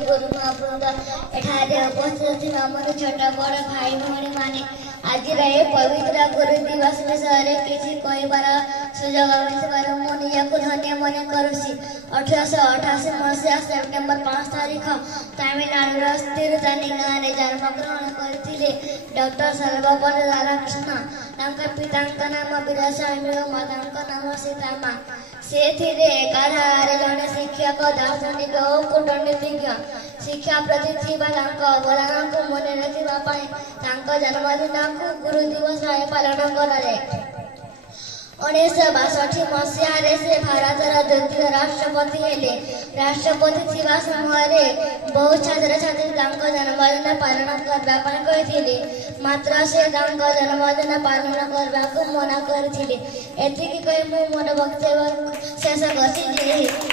गुरु महावृंद एठारे उपस्थित थिबा मोर छोट बड़ भाई भौणी माने आज ए पवित्र गुरु दिवस विषय किसी कहबार सुजोग मिलिबार मु निजक धन्य मन करुछि। 1888 मसीहा सेप्टेम्बर 5 तारिख तमिलनाडुर तिरुचानी गाँव में जन्मग्रहण करथिले डॉक्टर सर्वपल्ली राधाकृष्ण। तांका पितांका नाम वीरस्वामी और मातांका नाम सीतामा। से थिले एकाधारे जने शिक्षक दार्शनिक और कूटनीतिज्ञ। शिक्षा प्रति थिबा तांका अवदान को मने रखिबा पई तांका जन्मदिन को गुरु दिवस भावे पालन कराଯାଏ। 1962 मसीह से भारतर द्वितीय राष्ट्रपति हेले। राष्ट्रपति थिबा समय बहु छात्र छात्री जन्मदिन पालन करने कहते मात्र से जन्मदिन पालन करने को मना करथिले। एतिकी कहि मु मोर वक्तव्य शेष करछि।